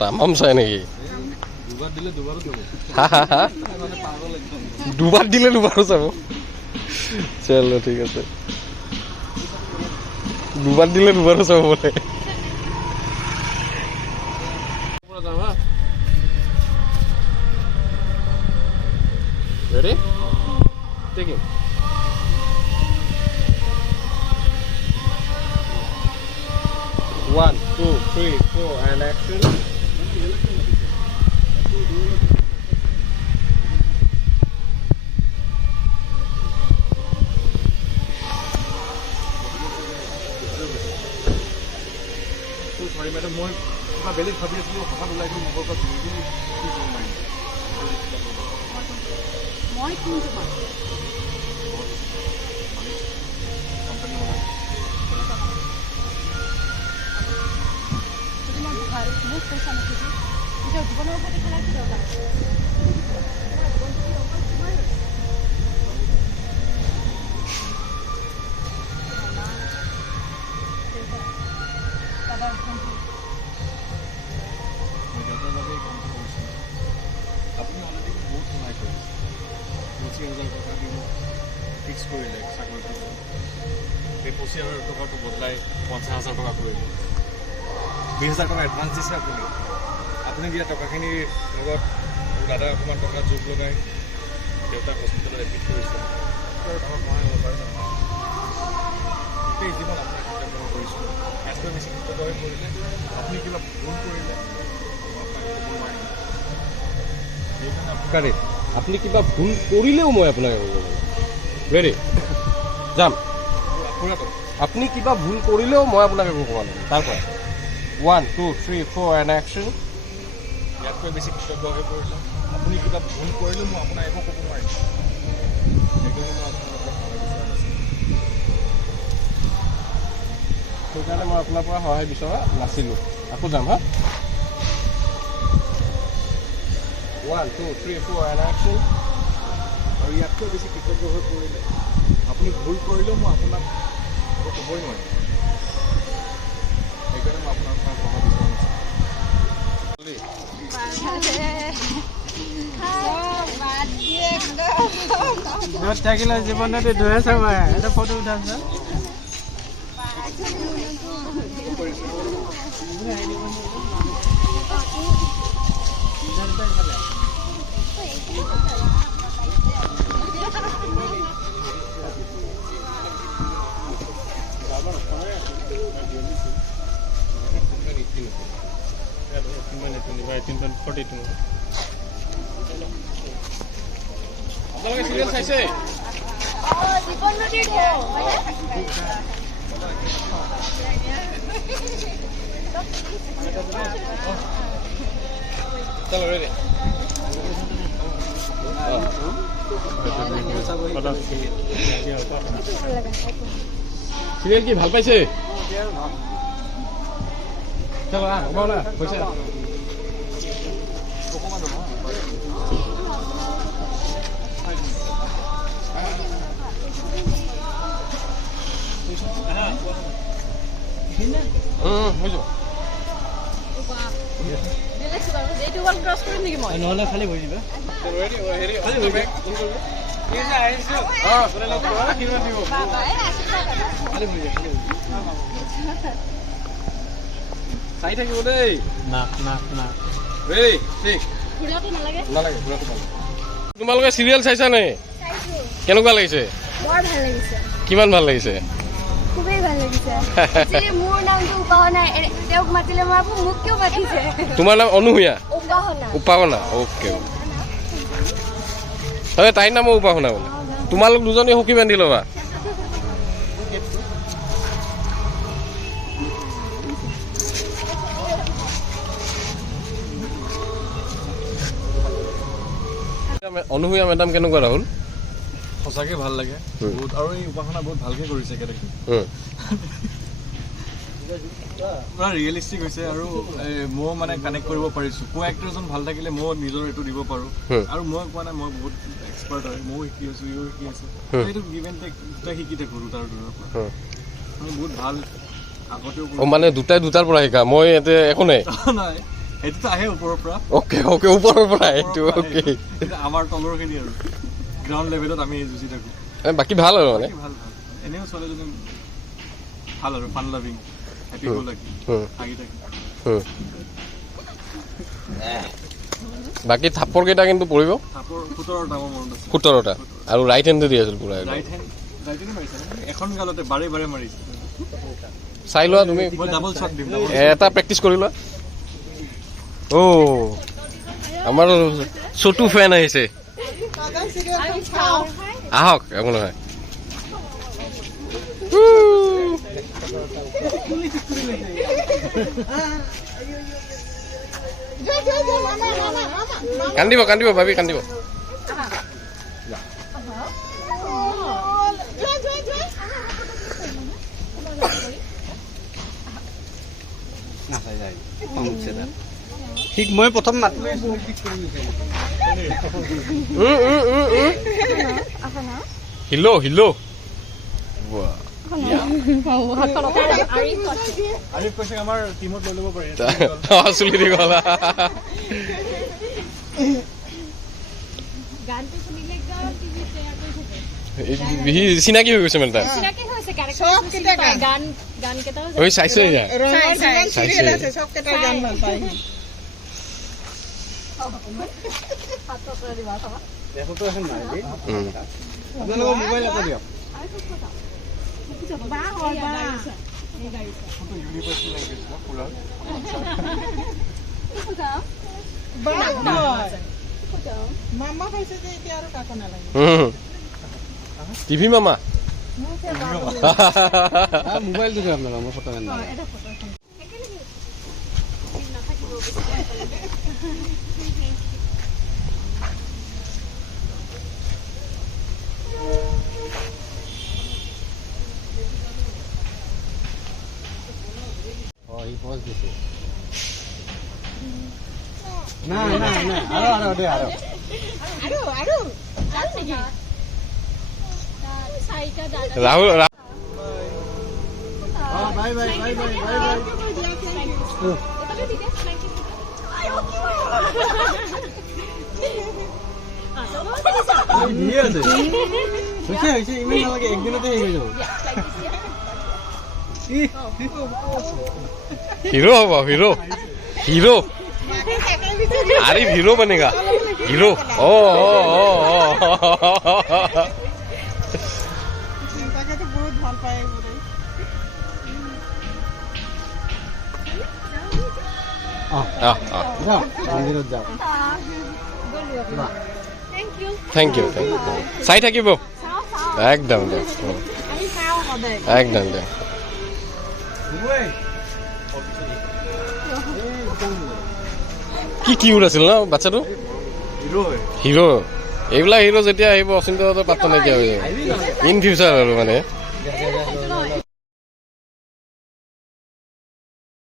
তামাম চাই নেকি দুবাৰ দিলে দুবাৰো চাব চলো ঠিক আছে দুবাৰ দিলে দুবাৰো চাব বোলে Ready? Take it. 1, 2, 3, 4 and action. Sorry madam, মই কিবা বেলেগ ভাবি আছিলো হঠাৎ ওলাই গৈ মুখৰ পৰা ধুই দিলো কি কৰিম নাই মই কোন তোমাক কোম্পানী ওলাই তুমি ভাল মোক পইচা নকৰিবা নিজৰ জীৱনৰ ওপৰত খেলা কি দৰকাৰ আপুনি অলৰেডি বহুত সহায় কৰিছে 25,000 টকা দি মোক ফিক্স কৰিলে চাকৰিটো সেই 25,000 টকাটো বদলাই 50,000 টকা কৰিলে 20,000 টকা এডভান্স দিছে আপুনি দিয়া টকাখিনিৰ লগত মোৰ দাদা অকণমান টকা যোগ লগাই দেউতাক হস্পিটেলত এডমিট কৰিছে সহায় হ'ব পাৰে গোটেই জীৱন আপোনাৰ ক্ষেত্ৰত মই কৰিছোঁ এজকৈ বেছি কৃতজ্ঞ হৈ পৰিলে আপুনি কিবা ভুল কৰিলে আপুনি কিবা ভুল কৰিলেও মই আপোনাক ৰেডি যাম আপুনি কিবা ভুল কৰিলেও মই আপোনাক একো ক'ব নোৱাৰিম তাৰপৰা 1, 2, 3, 4 and action ইয়াতকৈ বেছি কৃতজ্ঞ হৈ পৰিলে আপুনি কিবা ভুল কৰিলেও মই আপোনাক একো ক'ব নোৱাৰিম সেইকাৰণে মই আপোনাৰ পৰা সহায় বিচৰা নাছিলোঁ আকৌ যাম হা 1, 2, 3, 4 and action আৰু ইয়াতকৈ বেছি কৃতজ্ঞ হৈ পৰিলে আপুনি ভুল কৰিলেও মই আপোনাক ক'বই নোৱাৰিম সেইকাৰণে মই আপোনাৰ পৰা সহায় বিচৰা নাছিলোঁ থাকিলে জীৱনতে ধুৱে চাব এটা ফটো উঠাইছে আপোনালোকে চিৰিয়েল চাইছে জীবন নদীৰ ঢৌ চলো ৰেডি চিৰিয়েল কি ভাল পাইছে চলো হ'ব না পইচা নহ'লে খালি হৈ যাবা চাই থাকিব দেই তোমালোকে চিৰিয়েল চাইছা নে কেনেকুৱা লাগিছে কিমান ভাল লাগিছে খুবেই ভাল লাগিছে মোৰ নামটো উপাসনা তেওঁক মাতিলে মই আকৌ মোক কিয় মাতিছে তোমাৰ নাম অনুসূয়া উপাসনা অ'কে হয় তাইৰ নামো উপাসনা বোলে তোমালোক দুজনী সখী বান্ধি ল'বা অনুসূয়া মেডাম কেনেকুৱা ৰাহুল সঁচাকৈ ভাল লাগে বহুত আৰু এই উপাসনা বহুত ভালকৈ কৰিছে একেলগে পুৰা ৰিয়েলিষ্টিক হৈছে আৰু মই মানে কানেক্ট কৰিব পাৰিছোঁ কো এক্টৰজন ভাল থাকিলে মই নিজৰ এইটো দিব পাৰোঁ আৰু মই কোৱা নাই মই বহুত এক্সপাৰ্ট হয় ময়ো শিকি আছোঁ ইও শিকি আছে সেইটো গিভেন টেক দুটাই শিকি থাকোঁ দুটাৰ পৰা বহুত ভাল আগতেও মানে দুটাই দুটাৰ পৰা শিকা মই ইয়াতে একো নাই নাই এইটোতো আহে ওপৰৰ পৰা অ'কে অ'কে ওপৰৰ পৰা এইটো অ'কে আমাৰ তলৰখিনি আৰু গ্ৰাউণ্ড লেভেলত আমি যুঁজি থাকোঁ বাকী ভাল আৰু মানে ভাল ভাল এনেও ছোৱালীজনী ভাল আৰু ফান লাভিং হেপী গো লাগি হাঁহি থাকে বাকী থাপৰ কেইটা কিন্তু পৰিব থাপৰ 17টা মোৰ মনত আছে 17টা আৰু ৰাইট হেণ্ডে দি আছিল পুৰা ৰাইট হেণ্ড মাৰিছে এখন গালতে বাৰে বাৰে মাৰিছে চাই লোৱা তুমি মই ডাবল শ্বট দিম এটা প্ৰেক্টিচ কৰি লোৱা অ' আমাৰ চটু ফেন আহিছে আহক একো নহয় কান্দিব কান্দিব ভাবি কান্দিব ঠিক মই প্ৰথম মাতো হিলো হিলো আৰিফ কৈছে আমাৰ টিমত লৈ ল'ব পাৰি চুলি দি গলা চিনাকি হৈ গৈছে মানে তাৰ চাইছো আপোনালোকৰ মোবাইল এটা দিয়ক ইউনিভাৰ্চিটি লেংগুৱেজ ন পুৰা মামা খাইছে যে এতিয়া আৰু কাকো নালাগে টিভি মামা মোবাইলটো দিয়ক আপোনালোকৰ মই ফটো নালাগে না না না আৰু দে আৰু Rahul bye bye bye bye bye bye দিয়ে আছে হৈছে ইমান নালাগে একদিনতে হেৰি হৈ যাব हीरो हो हीरो हीरो आरिफ हीरो बनेगा हीरो ओ তাকেতো বহুত ভাল পায় বোলে মন্দিৰত যাওঁ थैंक यू চাই থাকিব একদম একদম কি কিউট আছিল ন বাচ্চাটো হিৰো এইবিলাক হিৰো যেতিয়া আহিব অচিন্ত পাত্ৰ নাইকিয়া হৈ যাব ইন ফিউচাৰ আৰু মানে